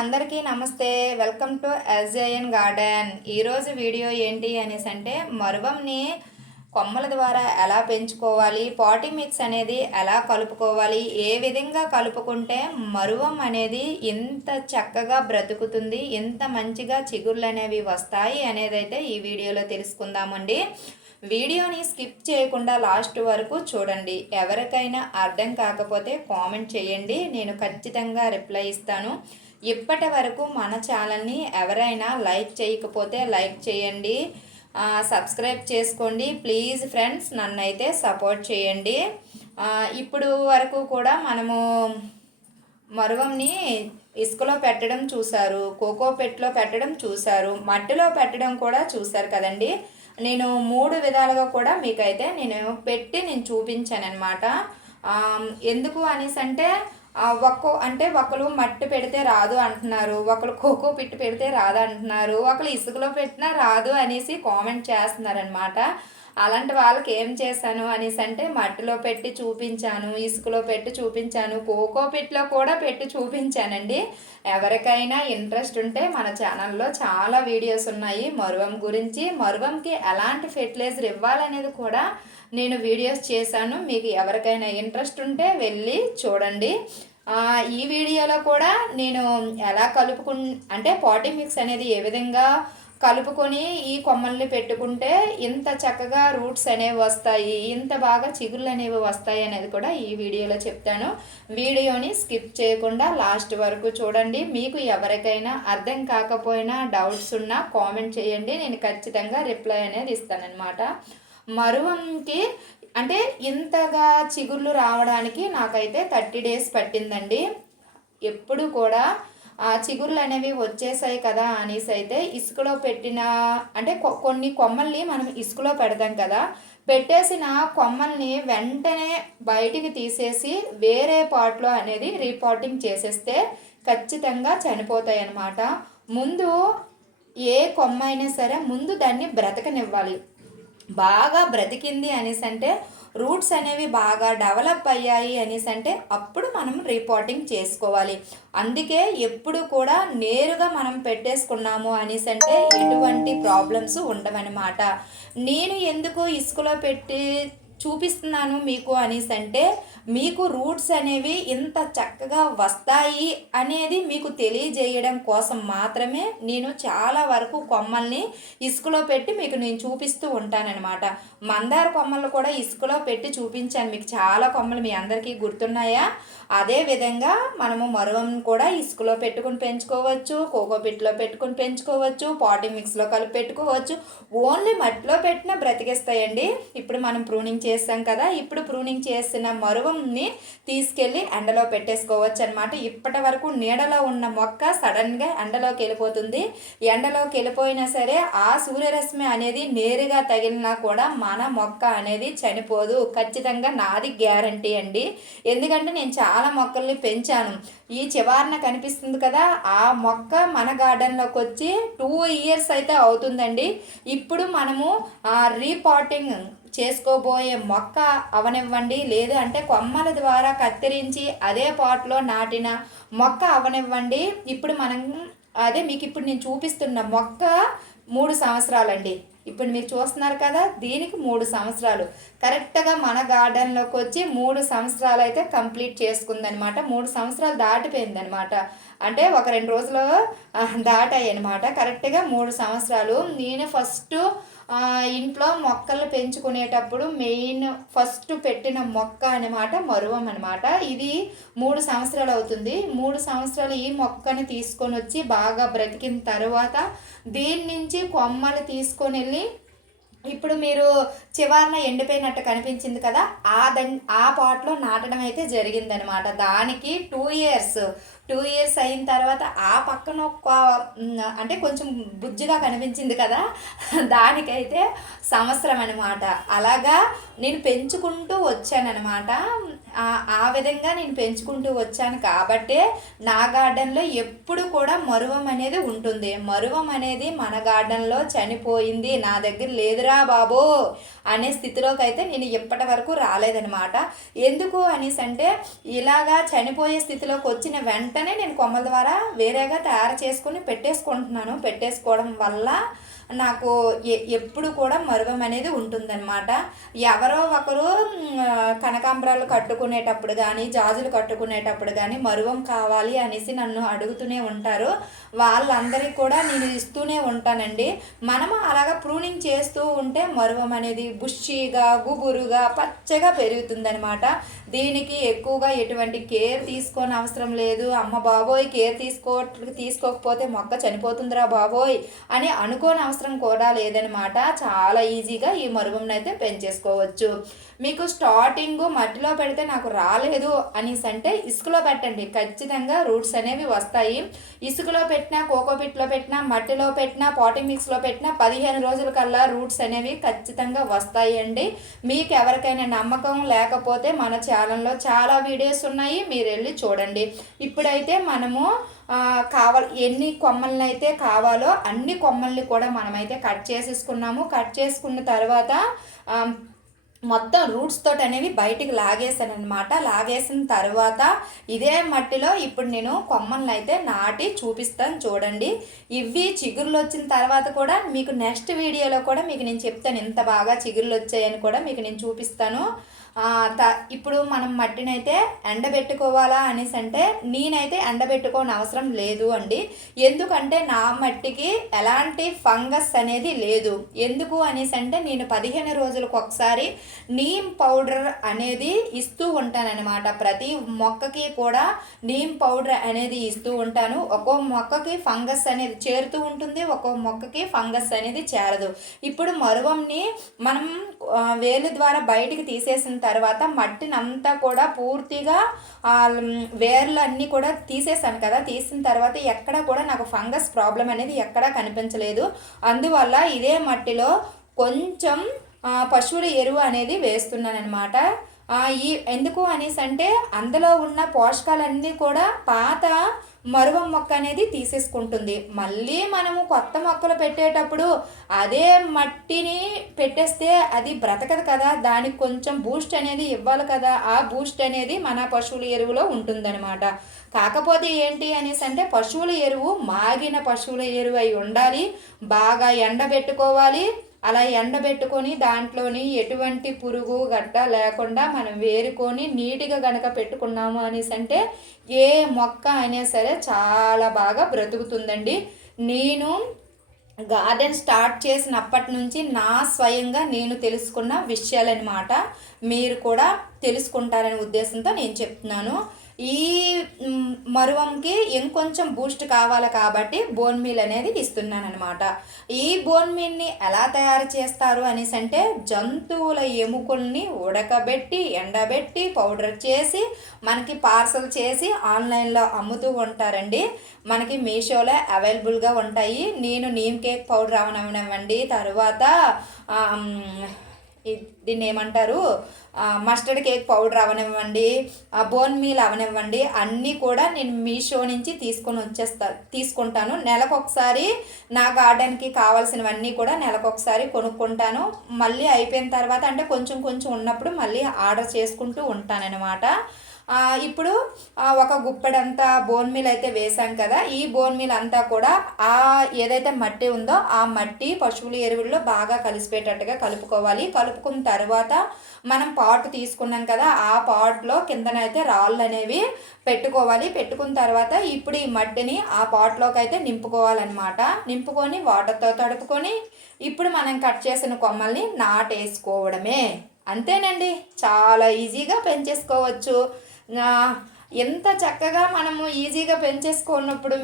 అందరికీ నమస్తే. Welcome to SJN garden. ఈరోజు వీడియో ఏంటి అనేసి అంటే మరువంని కొమ్మల ద్వారా ఎలా పెంచుకోవాలి, పాటీ మిక్స్ అనేది ఎలా కలుపుకోవాలి, ఏ విధంగా కలుపుకుంటే మరువం అనేది ఎంత చక్కగా బ్రతుకుతుంది, ఎంత మంచిగా చిగుర్లు అనేవి వస్తాయి అనేది అయితే ఈ వీడియోలో తెలుసుకుందామండి. వీడియోని స్కిప్ చేయకుండా లాస్ట్ వరకు చూడండి. ఎవరికైనా అర్థం కాకపోతే కామెంట్ చేయండి, నేను ఖచ్చితంగా రిప్లై ఇస్తాను. ఇప్పటి వరకు మన ఛానల్ని ఎవరైనా లైక్ చేయకపోతే లైక్ చేయండి, సబ్స్క్రైబ్ చేసుకోండి ప్లీజ్ ఫ్రెండ్స్, నన్ను అయితే సపోర్ట్ చేయండి. ఇప్పుడు వరకు కూడా మనము మరువంని ఇసుకలో పెట్టడం చూశారు, కోకో పెట్లో పెట్టడం చూశారు, మట్టిలో పెట్టడం కూడా చూశారు కదండి. నేను 3 విధాలుగా కూడా మీకైతే నేను చూపించాను అనమాట. ఎందుకు అనేసి అంటే ఒకరు మట్టి పెడితే రాదు అంటున్నారు, ఒకరు కోకో పిట్టు పెడితే రాదు అంటున్నారు, ఒకరు ఇసుకలో పెట్టినా రాదు అనేసి కామెంట్ చేస్తున్నారనమాట. అలాంటి వాళ్ళకి ఏం చేశాను అనేసి అంటే మట్టిలో పెట్టి చూపించాను, ఇసుకలో పెట్టి చూపించాను, కోకో పిట్లో కూడా పెట్టి చూపించానండి. ఎవరికైనా ఇంట్రెస్ట్ ఉంటే మన ఛానల్లో చాలా వీడియోస్ ఉన్నాయి మరువం గురించి. మరువంకి ఎలాంటి ఫెర్టిలైజర్ ఇవ్వాలనేది కూడా నేను వీడియోస్ చేశాను. మీకు ఎవరికైనా ఇంట్రెస్ట్ ఉంటే వెళ్ళి చూడండి. ఈ వీడియోలో కూడా నేను ఎలా అంటే పాటీ మిక్స్ అనేది ఏ విధంగా కలుపుకొని ఈ కొమ్మల్ని పెట్టుకుంటే ఇంత చక్కగా రూట్స్ అనేవి వస్తాయి, ఇంత బాగా చిగుళ్ళు అనేవి వస్తాయి అనేది కూడా ఈ వీడియోలో చెప్తాను. వీడియోని స్కిప్ చేయకుండా లాస్ట్ వరకు చూడండి. మీకు ఎవరికైనా అర్థం కాకపోయినా డౌట్స్ ఉన్నా కామెంట్ చేయండి, నేను ఖచ్చితంగా రిప్లై అనేది ఇస్తానన్నమాట. మరువంకి అంటే ఇంతగా చిగుళ్ళు రావడానికి నాకైతే 30 days పట్టిందండి. ఎప్పుడు కూడా చిగుర్లు అనేవి వచ్చేసాయి కదా అనేసి అయితే ఇసుకలో పెట్టిన అంటే కొన్ని కొమ్మల్ని మనం ఇసుకలో పెడతాం కదా, పెట్టేసిన కొమ్మల్ని వెంటనే బయటికి తీసేసి వేరే పాట్లో అనేది రీపాటింగ్ చేసేస్తే ఖచ్చితంగా చనిపోతాయి అన్నమాట. ముందు ఏ కొమ్మ అయినా సరే ముందు దాన్ని బ్రతకనివ్వాలి. బాగా బ్రతికింది అనేసి అంటే రూట్స్ అనేవి బాగా డెవలప్ అయ్యాయి అనేసి అంటే అప్పుడు మనం రీపాటింగ్ చేసుకోవాలి. అందుకే ఎప్పుడు కూడా నేరుగా మనం పెట్టేసుకున్నాము అనేసి అంటే ఎటువంటి ప్రాబ్లమ్స్ ఉండవన్నమాట. నేను ఎందుకు ఇసుకలో పెట్టి చూపిస్తున్నాను మీకు అనేసి అంటే మీకు రూట్స్ అనేవి ఇంత చక్కగా వస్తాయి అనేది మీకు తెలియజేయడం కోసం మాత్రమే నేను చాలా వరకు కొమ్మల్ని ఇసుకలో పెట్టి మీకు నేను చూపిస్తూ ఉంటానన్నమాట. మందార కొమ్మలు కూడా ఇసుకలో పెట్టి చూపించాను మీకు, చాలా కొమ్మలు మీ అందరికీ గుర్తున్నాయా? అదే విధంగా మనము మరువం కూడా ఇసుకలో పెట్టుకుని పెంచుకోవచ్చు, కోకోపిట్లో పెట్టుకుని పెంచుకోవచ్చు, పాటీ మిక్స్లో కలిపి పెట్టుకోవచ్చు. ఓన్లీ మట్టిలో పెట్టినా బ్రతికేస్తాయండి. ఇప్పుడు మనం ప్రూనింగ్ చేస్తాం కదా, ఇప్పుడు ప్రూనింగ్ చేసిన మరువంని తీసుకెళ్ళి ఎండలో పెట్టేసుకోవచ్చు అనమాట. ఇప్పటి వరకు నీడలో ఉన్న మొక్క సడన్గా ఎండలోకి వెళ్ళిపోతుంది. ఎండలోకి వెళ్ళిపోయినా సరే ఆ సూర్యరశ్మి అనేది నేరుగా తగిలినా కూడా మన మొక్క అనేది చనిపోదు, ఖచ్చితంగా నాది గ్యారంటీ అండి. ఎందుకంటే నేను చాలా మొక్కల్ని పెంచాను. ఈ చివారన కనిపిస్తుంది కదా, ఆ మొక్క మన గార్డెన్లోకి వచ్చి 2 years అయితే అవుతుందండి. ఇప్పుడు మనము రీపాటింగ్ చేసుకోబోయే మొక్క అవనివ్వండి, లేదు అంటే కొమ్మల ద్వారా కత్తిరించి అదే పాట్లో నాటిన మొక్క అవనివ్వండి. ఇప్పుడు మనం మీకు ఇప్పుడు నేను చూపిస్తున్న మొక్క 3 సంవత్సరాలండి. ఇప్పుడు మీరు చూస్తున్నారు కదా, దీనికి 3 సంవత్సరాలు కరెక్ట్గా మన గార్డెన్లోకి వచ్చి 3 సంవత్సరాలు అయితే కంప్లీట్ చేసుకుందనమాట. 3 సంవత్సరాలు దాటిపోయిందనమాట. అంటే ఒక 2 రోజులు దాటాయి అనమాట. కరెక్ట్గా 3 సంవత్సరాలు. నేను ఫస్ట్ ఇంట్లో మొక్కలు పెంచుకునేటప్పుడు మెయిన్ ఫస్ట్ పెట్టిన మొక్క అనమాట మరువం అనమాట. ఇది 3 సంవత్సరాలు అవుతుంది. 3 సంవత్సరాలు ఈ మొక్కని తీసుకొని వచ్చి బాగా బ్రతికిన తర్వాత దీని నుంచి కొమ్మలు తీసుకొని వెళ్ళి ఇప్పుడు మీరు చివరన ఎండిపోయినట్టు కనిపించింది కదా, ఆ పాట్లో నాటడం అయితే జరిగిందనమాట. దానికి 2 years అయిన తర్వాత ఆ పక్కన అంటే కొంచెం బుజ్జిగా కనిపించింది కదా, దానికైతే సంవత్సరం అనమాట. అలాగా నేను పెంచుకుంటూ వచ్చానమాట. ఆ విధంగా నేను పెంచుకుంటూ వచ్చాను కాబట్టే నా గార్డెన్లో ఎప్పుడు కూడా మరువం అనేది ఉంటుంది. మరువం అనేది మన గార్డెన్లో చనిపోయింది, నా దగ్గర లేదురా బాబో అనే స్థితిలోకి అయితే నేను ఇప్పటి వరకు రాలేదనమాట. ఎందుకు అనేసి అంటే ఇలాగా చనిపోయే స్థితిలోకి వచ్చిన వెంటనే వెంటనే నేను కొమ్మల ద్వారా వేరేగా తయారు చేసుకుని పెట్టేసుకోవడం వల్ల నాకు ఎప్పుడు కూడా మరువం అనేది ఉంటుందన్నమాట. ఎవరో ఒకరు కనకాంబరాలు కట్టుకునేటప్పుడు కానీ జాజులు కట్టుకునేటప్పుడు కానీ మరువం కావాలి అనేసి నన్ను అడుగుతూనే ఉంటారు. వాళ్ళందరికీ కూడా నేను ఇస్తూనే ఉంటానండి. మనము అలాగా ప్రూనింగ్ చేస్తూ ఉంటే మరువం అనేది బుషీగా గుబురుగా పచ్చగా పెరుగుతుందనమాట. దీనికి ఎక్కువగా ఎటువంటి కేర్ తీసుకోని అవసరం లేదు. అమ్మ బాబోయ్ కేర్ తీసుకోకపోతే మొక్క చనిపోతుందిరా బాబోయ్ అని అనుకోని అవసరం కూడా లేదనమాట. చాలా ఈజీగా ఈ మరువంని అయితే పెంచేసుకోవచ్చు. మీకు స్టార్టింగ్ మట్టిలో పెడితే నాకు రాలేదు అనేసి అంటే ఇసుకలో పెట్టండి, ఖచ్చితంగా రూట్స్ అనేవి వస్తాయి. ఇసుకలో పెట్టినా, కోకోపిట్లో పెట్టినా, మట్టిలో పెట్టినా, పాటింగ్ మిక్స్లో పెట్టినా 15 రోజుల కల్లా రూట్స్ అనేవి ఖచ్చితంగా వస్తాయి అండి. మీకు ఎవరికైనా నమ్మకం లేకపోతే మన ఛానల్లో చాలా వీడియోస్ ఉన్నాయి, మీరు వెళ్ళి చూడండి. ఇప్పుడైతే మనము ఎన్ని కొమ్మల్ని అయితే కావాలో అన్ని కొమ్మల్ని కూడా మనమైతే కట్ చేసుకున్నాము. కట్ చేసుకున్న తర్వాత మొత్తం రూట్స్ తోటి అనేవి బయటికి లాగేసాను అనమాట. లాగేసిన తర్వాత ఇదే మట్టిలో ఇప్పుడు నేను కొమ్మలను అయితే నాటి చూపిస్తాను చూడండి. ఇవి చిగుర్లు వచ్చిన తర్వాత కూడా మీకు నెక్స్ట్ వీడియోలో కూడా మీకు నేను చెప్తాను ఎంత బాగా చిగుర్లు వచ్చాయని కూడా మీకు నేను చూపిస్తాను. ఇప్పుడు మనం మట్టిని అయితే ఎండబెట్టుకోవాలా అనేసి అంటే నేనైతే ఎండబెట్టుకోని అవసరం లేదు అండి. ఎందుకంటే నా మట్టికి ఎలాంటి ఫంగస్ అనేది లేదు. ఎందుకు అనేసి అంటే నేను 15 రోజులకు ఒకసారి నీమ్ పౌడర్ అనేది ఇస్తూ ఉంటానన్నమాట. ప్రతి మొక్కకి కూడా నీమ్ పౌడర్ అనేది ఇస్తూ ఉంటాను. ఒక్కో మొక్కకి ఫంగస్ అనేది చేరుతూ ఉంటుంది, ఒక్కో మొక్కకి ఫంగస్ అనేది చేరదు. ఇప్పుడు మరువంని మనం వేలు ద్వారా బయటికి తీసేసిన తర్వాత మట్టిని అంతా కూడా పూర్తిగా వేర్లు అన్నీ కూడా తీసేసాను కదా. తీసిన తర్వాత ఎక్కడ కూడా నాకు ఫంగస్ ప్రాబ్లం అనేది ఎక్కడా కనిపించలేదు. అందువల్ల ఇదే మట్టిలో కొంచెం పశువుల ఎరువు అనేది వేస్తున్నాను అనమాట. ఎందుకు అనేసి అంటే అందులో ఉన్న పోషకాలన్నీ కూడా పాత మరువం మొక్క అనేది తీసేసుకుంటుంది. మళ్ళీ మనము కొత్త మొక్కలు పెట్టేటప్పుడు అదే మట్టిని పెట్టేస్తే అది బ్రతకదు కదా, దానికి కొంచెం బూస్ట్ అనేది ఇవ్వాలి కదా. ఆ బూస్ట్ అనేది మన పశువుల ఎరువులో ఉంటుందన్నమాట. కాకపోతే ఏంటి అనేసి అంటే పశువుల ఎరువు మాగిన పశువుల ఎరువు అయి ఉండాలి, బాగా ఎండబెట్టుకోవాలి. అలా ఎండబెట్టుకొని దాంట్లోని ఎటువంటి పురుగు గట్ట లేకుండా మనం వేరుకొని నీట్గా గనక పెట్టుకున్నాము అనేసి అంటే ఏ మొక్క అయినా సరే చాలా బాగా బ్రతుకుతుందండి. నేను గార్డెన్ స్టార్ట్ చేసినప్పటి నుంచి నా స్వయంగా నేను తెలుసుకున్న విషయాలన్నమాట. మీరు కూడా తెలుసుకుంటారనే ఉద్దేశంతో నేను చెప్తున్నాను. ఈ మరువంకి ఇంకొంచెం బూస్ట్ కావాలి కాబట్టి బోన్ మీల్ అనేది ఇస్తున్నాను అనమాట. ఈ బోన్ మీల్ని ఎలా తయారు చేస్తారు అనేసి అంటే జంతువుల ఎముకల్ని ఉడకబెట్టి ఎండబెట్టి పౌడర్ చేసి మనకి పార్సల్ చేసి ఆన్లైన్లో అమ్ముతూ ఉంటారండి. మనకి మీషోలో అవైలబుల్గా ఉంటాయి. నేను నీమ్ కేక్ పౌడర్ అవనివ్వండి, తర్వాత దీన్ని ఏమంటారు మస్టర్డ్ కేక్ పౌడర్ అవనివ్వండి, బోన్ మీల్ అవనివ్వండి, అన్నీ కూడా నేను మీషో నుంచి తీసుకుంటాను. నెలకొకసారి నా గార్డెన్కి కావాల్సినవన్నీ కూడా నెలకొకసారి కొనుక్కుంటాను. మళ్ళీ అయిపోయిన తర్వాత అంటే కొంచెం కొంచెం ఉన్నప్పుడు మళ్ళీ ఆర్డర్ చేసుకుంటూ ఉంటానన్నమాట. ఇప్పుడు ఒక గుప్పెడంతా బోన్ మీల్ అయితే వేసాం కదా. ఈ బోన్ మీల్ అంతా కూడా ఏదైతే మట్టి ఉందో ఆ మట్టి పశువుల ఎరువుల్లో బాగా కలిసిపోయేటట్టుగా కలుపుకోవాలి. కలుపుకున్న తర్వాత మనం పాట్ తీసుకున్నాం కదా, ఆ పాట్లో కిందనైతే రాళ్ళు అనేవి పెట్టుకోవాలి. పెట్టుకున్న తర్వాత ఇప్పుడు ఈ మట్టిని ఆ పాట్లోకి అయితే నింపుకోవాలన్నమాట. నింపుకొని వాటర్తో తడుపుకొని ఇప్పుడు మనం కట్ చేసిన కొమ్మల్ని నాటేసుకోవడమే. అంతేనండి, చాలా ఈజీగా పెంచేసుకోవచ్చు. ఎంత చక్కగా మనము ఈజీగా పెంచేసుకున్నప్పుడు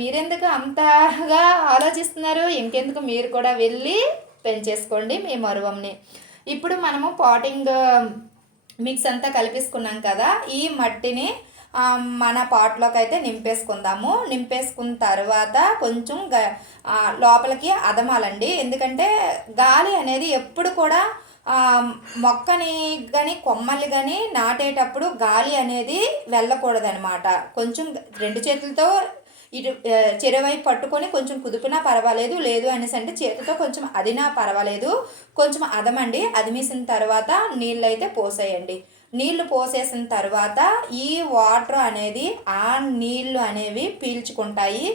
మీరెందుకు అంతగా ఆలోచిస్తున్నారు? ఇంకెందుకు మీరు కూడా వెళ్ళి పెంచేసుకోండి మీ మరువంని. ఇప్పుడు మనము పాటింగ్ మిక్స్ అంతా కలిపేసుకున్నాం కదా, ఈ మట్టిని మన పాట్లోకి అయితే నింపేసుకుందాము. నింపేసుకున్న తర్వాత కొంచెం లోపలికి అదమాలండి. ఎందుకంటే గాలి అనేది ఎప్పుడు కూడా మొక్కని కానీ కొమ్మల్ని కానీ నాటేటప్పుడు గాలి అనేది వెళ్ళకూడదనమాట. కొంచెం 2 చేతులతో ఇటు చెరువైపు పట్టుకొని కొంచెం కుదిపినా పర్వాలేదు, లేదు అనేసి అంటే చేతితో కొంచెం అదినా పర్వాలేదు. కొంచెం అదమండి. అదిమేసిన తర్వాత నీళ్ళు అయితే పోసేయండి. నీళ్లు పోసేసిన తర్వాత ఈ వాటర్ అనేది ఆ నీళ్లు అనేవి పీల్చుకుంటాయి.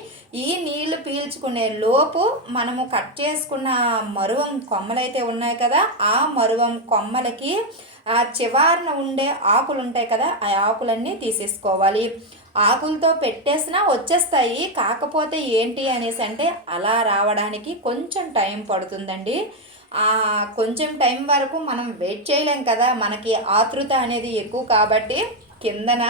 ఈ నీళ్లు పీల్చుకునే లోపు మనము కట్ చేసుకున్న మరువం కొమ్మలైతే ఉన్నాయి కదా, ఆ మరువం కొమ్మలకి ఆ చివరన ఉండే ఆకులు ఉంటాయి కదా, ఆ ఆకులన్నీ తీసేసుకోవాలి. ఆకులతో పెట్టేసినా వచ్చేస్తాయి. కాకపోతే ఏంటి అనేసి అంటే అలా రావడానికి కొంచెం టైం పడుతుందండి. కొంచెం టైం వరకు మనం వెయిట్ చేయలేం కదా, మనకి ఆతృత అనేది ఎక్కువ కాబట్టి కిందన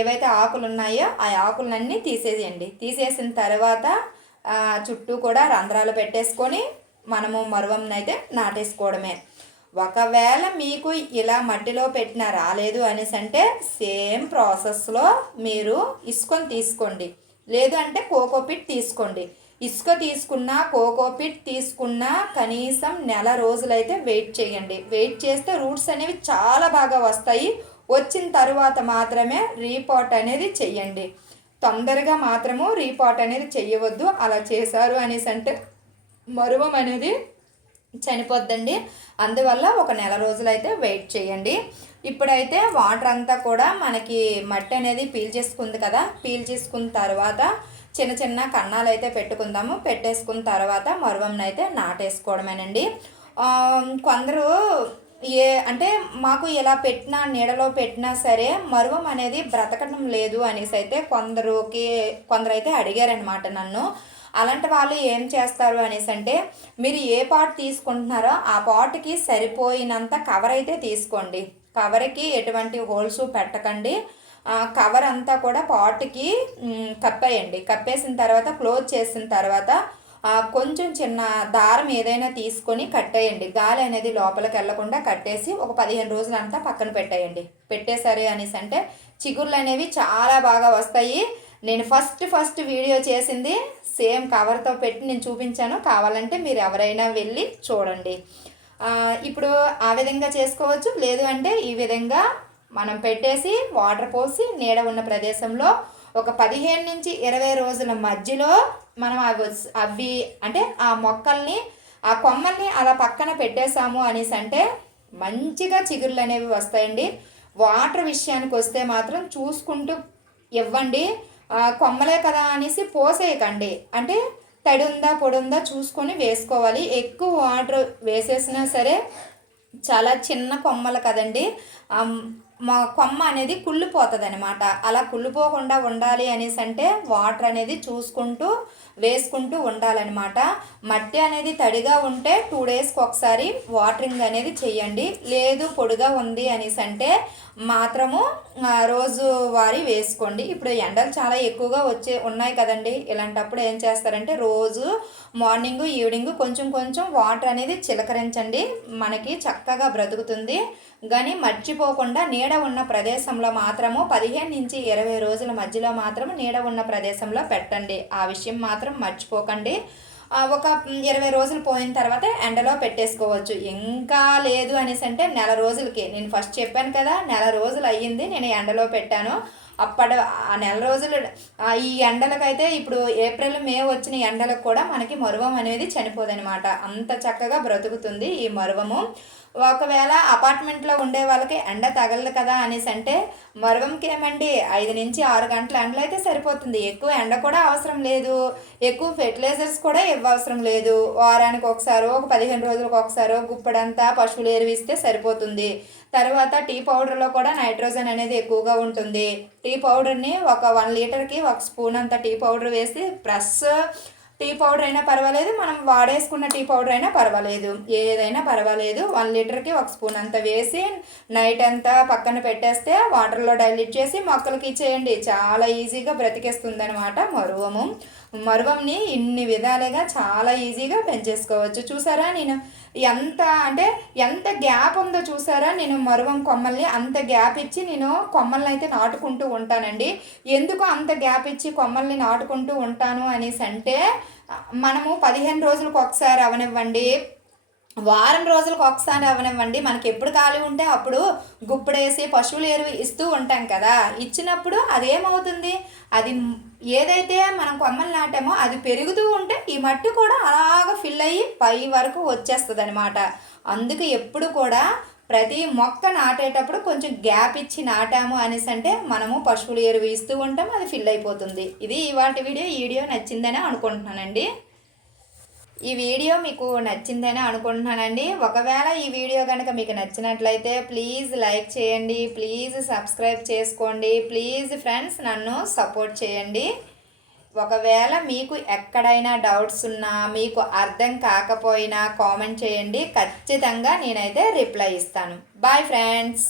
ఏవైతే ఆకులు ఉన్నాయో ఆ ఆకులన్నీ తీసేయండి. తీసేసిన తర్వాత చుట్టూ కూడా రంధ్రాలు పెట్టేసుకొని మనము మరువంనైతే నాటేసుకోవడమే. ఒకవేళ మీకు ఇలా మట్టిలో పెట్టిన రాలేదు అనేసి అంటే సేమ్ ప్రాసెస్లో మీరు ఇసుకని తీసుకోండి, లేదు అంటే కోకోపిట్ తీసుకోండి. ఇసుక తీసుకున్నా కోకోపిట్ తీసుకున్నా కనీసం నెల రోజులైతే వెయిట్ చేయండి. వెయిట్ చేస్తే రూట్స్ అనేవి చాలా బాగా వస్తాయి. వచ్చిన తర్వాత మాత్రమే రీపాట్ అనేది చెయ్యండి. తొందరగా మాత్రము రీపాట్ అనేది చెయ్యవద్దు. అలా చేశారు అనేసి అంటే మరువం అనేది చనిపోద్దండి. అందువల్ల ఒక నెల రోజులైతే వెయిట్ చేయండి. ఇప్పుడైతే వాటర్ అంతా కూడా మనకి మట్టి అనేది పీల్చేసుకుంది కదా, పీల్చేసుకున్న తర్వాత చిన్న చిన్న కన్నాలు అయితే పెట్టుకుందాము. పెట్టేసుకున్న తర్వాత మరువంనైతే నాటేసుకోవడమేనండి. కొందరు అంటే మాకు ఇలా పెట్టినా నీడలో పెట్టినా సరే మరువం అనేది బ్రతకడం లేదు అనేసి అయితే కొందరైతే అడిగారనమాట నన్ను. అలాంటి వాళ్ళు ఏం చేస్తారు అనేసి అంటే మీరు ఏ పాట్ తీసుకుంటున్నారో ఆ పాట్కి సరిపోయినంత కవర్ అయితే తీసుకోండి. కవర్కి ఎటువంటి హోల్స్ పెట్టకండి. కవర్ అంతా కూడా పాట్కి కప్పేయండి. కప్పేసిన తర్వాత క్లోజ్ చేసిన తర్వాత కొంచెం చిన్న దారం ఏదైనా తీసుకొని కట్టేయండి. గాలి అనేది లోపలికి వెళ్లకుండా కట్టేసి ఒక 15 రోజులంతా పక్కన పెట్టేయండి. పెట్టేసరి అనేసి అంటే చిగుర్లు అనేవి చాలా బాగా వస్తాయి. నేను ఫస్ట్ వీడియో చేసింది సేమ్ కవర్తో పెట్టి నేను చూపించాను. కావాలంటే మీరు ఎవరైనా వెళ్ళి చూడండి. ఇప్పుడు ఆ విధంగా చేసుకోవచ్చు, లేదు అంటే ఈ విధంగా మనం పెట్టేసి వాటర్ పోసి నీడ ఉన్న ప్రదేశంలో ఒక 15 నుంచి 20 రోజుల మధ్యలో మనం అవి అంటే ఆ మొక్కల్ని ఆ కొమ్మల్ని అలా పక్కన పెట్టేసాము అనేసి అంటే మంచిగా చిగుర్లు అనేవి వస్తాయండి. వాటర్ విషయానికి వస్తే మాత్రం చూసుకుంటూ ఇవ్వండి. కొమ్మలే కదా అనేసి పోసేయకండి. అంటే తడి ఉందా పొడి ఉందా చూసుకొని వేసుకోవాలి. ఎక్కువ వాటర్ వేసేసినా సరే చాలా చిన్న కొమ్మలు కదండి, మా కొమ్మ అనేది కుళ్ళిపోతుంది అనమాట. అలా కుళ్ళిపోకుండా ఉండాలి అనేసి అంటే వాటర్ అనేది చూసుకుంటూ వేసుకుంటూ ఉండాలన్నమాట. మట్టి అనేది తడిగా ఉంటే 2 డేస్కి ఒకసారి వాటరింగ్ అనేది చేయండి. లేదు పొడిగా ఉంది అనేసి అంటే మాత్రము రోజువారీ వేసుకోండి. ఇప్పుడు ఎండలు చాలా ఎక్కువగా ఉన్నాయి కదండి. ఇలాంటప్పుడు ఏం చేస్తారంటే రోజు మార్నింగ్ ఈవినింగ్ కొంచెం వాటర్ అనేది చిలకరించండి. మనకి చక్కగా బ్రతుకుతుంది. కానీ మర్చిపోకుండా నీడ ఉన్న ప్రదేశంలో మాత్రము 15 నుంచి 20 రోజుల మధ్యలో మాత్రం నీడ ఉన్న ప్రదేశంలో పెట్టండి. ఆ విషయం మాత్రం మర్చిపోకండి. ఒక 20 రోజులు పోయిన తర్వాత ఎండలో పెట్టేసుకోవచ్చు. ఇంకా లేదు అనేసి అంటే నెల రోజులకి, నేను ఫస్ట్ చెప్పాను కదా నెల రోజులు అయ్యింది నేను ఎండలో పెట్టాను. ఆ నెల రోజులు ఈ ఎండలకైతే ఇప్పుడు ఏప్రిల్ మే వచ్చిన ఎండలకు కూడా మనకి మరువం అనేది చనిపోదనమాట. అంత చక్కగా బ్రతుకుతుంది ఈ మరువము. ఒకవేళ అపార్ట్మెంట్లో ఉండే వాళ్ళకి ఎండ తగలదు కదా అనేసి అంటే మరువంకి ఏమండి 5 నుంచి 6 గంటల ఎండలు అయితే సరిపోతుంది. ఎక్కువ ఎండ కూడా అవసరం లేదు, ఎక్కువ ఫెర్టిలైజర్స్ కూడా ఇవ్వవసరం లేదు. వారానికి ఒకసారో ఒక 15 రోజులకు ఒకసారో గుప్పడంతా పశువులు ఎరువిస్తే సరిపోతుంది. తర్వాత టీ పౌడర్లో కూడా నైట్రోజన్ అనేది ఎక్కువగా ఉంటుంది. టీ పౌడర్ని ఒక 1 లీటర్కి 1 స్పూన్ అంత టీ పౌడర్ వేసి ప్లస్ టీ పౌడర్ అయినా పర్వాలేదు, మనం వాడేసుకున్న టీ పౌడర్ అయినా పర్వాలేదు, ఏదైనా పర్వాలేదు. 1 లీటర్కి 1 స్పూన్ అంతా వేసి నైట్ అంతా పక్కన పెట్టేస్తే వాటర్లో డైల్యూట్ చేసి మొక్కలకి ఇచ్చేయండి. చాలా ఈజీగా బ్రతికేస్తుంది అనమాట మరువము. మరువంని ఇన్ని విధాలుగా చాలా ఈజీగా పెంచేసుకోవచ్చు. చూసారా నేను ఎంత గ్యాప్ ఉందో చూసారా. నేను మరువం కొమ్మల్ని అంత గ్యాప్ ఇచ్చి నేను కొమ్మల్ని అయితే నాటుకుంటూ ఉంటానండి. ఎందుకు అంత గ్యాప్ ఇచ్చి కొమ్మల్ని నాటుకుంటూ ఉంటాను అనేసి అంటే మనము 15 రోజులకు ఒకసారి అవనివ్వండి, వారం రోజులకు ఒకసారి అవనివ్వండి, మనకి ఎప్పుడు ఖాళీ ఉంటే అప్పుడు గుప్పడేసి పశువుల ఎరువు ఇస్తూ ఉంటాం కదా. ఇచ్చినప్పుడు అదేమవుతుంది, అది ఏదైతే మనం కొమ్మలు నాటామో అది పెరుగుతూ ఉంటే ఈ మట్టి కూడా అలాగ ఫిల్ అయ్యి పై వరకు వచ్చేస్తుంది అనమాట. అందుకు ఎప్పుడు కూడా ప్రతి మొక్క నాటేటప్పుడు కొంచెం గ్యాప్ ఇచ్చి నాటాము అనేసి అంటే మనము పశువుల ఎరువు ఇస్తూ ఉంటాం, అది ఫిల్ అయిపోతుంది. ఇది ఇవాటి వీడియో. ఈ వీడియో నచ్చిందని అనుకుంటున్నానండి. ఈ వీడియో మీకు నచ్చిందని అనుకుంటున్నానండి. ఒకవేళ ఈ వీడియో కనుక మీకు నచ్చినట్లయితే ప్లీజ్ లైక్ చేయండి, ప్లీజ్ సబ్స్క్రైబ్ చేసుకోండి, ప్లీజ్ ఫ్రెండ్స్ నన్ను సపోర్ట్ చేయండి. ఒకవేళ మీకు ఎక్కడైనా డౌట్స్ ఉన్నా, మీకు అర్థం కాకపోయినా కామెంట్ చేయండి. ఖచ్చితంగా నేనైతే రిప్లై ఇస్తాను. Bye friends.